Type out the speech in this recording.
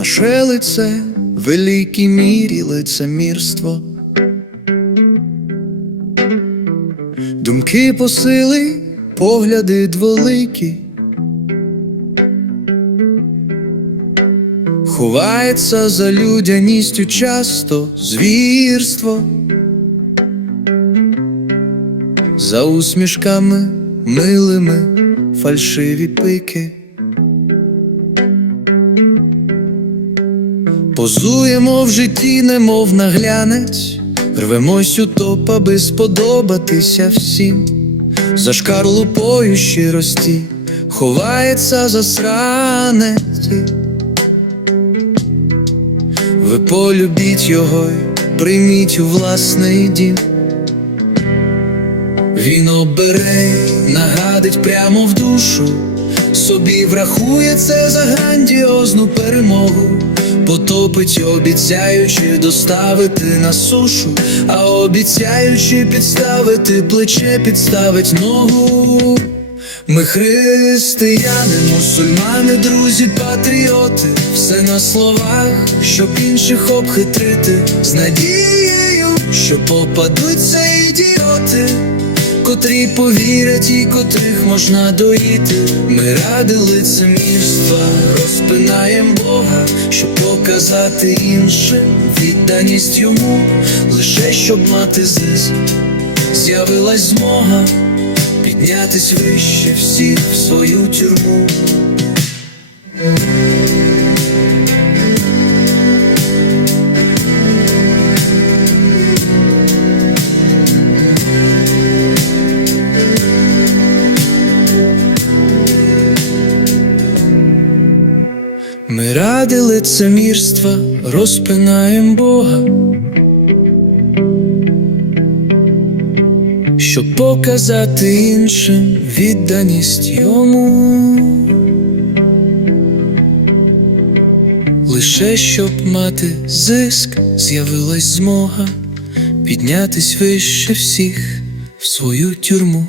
наше лице в великій мірі лицемірство. Думки посили, погляди дволикі. Ховається за людяністю часто звірство, за усмішками милими фальшиві пики. Позуємо в житті, немов наглянець, рвемось у топ, аби сподобатися всім. За шкарлупою щирості ховається засранець. Ви полюбіть його й прийміть у власний дім. Він обере, нагадить прямо в душу, собі врахує це за грандіозну перемогу, потопить, обіцяючи доставити на сушу, а обіцяючи підставити плече, підставить ногу. Ми християни, мусульмани, друзі, патріоти, все на словах, щоб інших обхитрити, з надією, що попадуться ідіоти, котрі повірять і котрих можна доїти. Ми ради лицемірства, розпинаєм Бога, щоб показати іншим відданість йому, лише щоб мати зиск, з'явилась змога піднятись вище всіх в свою тюрму. Ради лицемірства розпинаєм Бога. щоб показати іншим відданість йому, лише щоб мати зиск, з'явилась змога піднятись вище всіх в свою тюрму.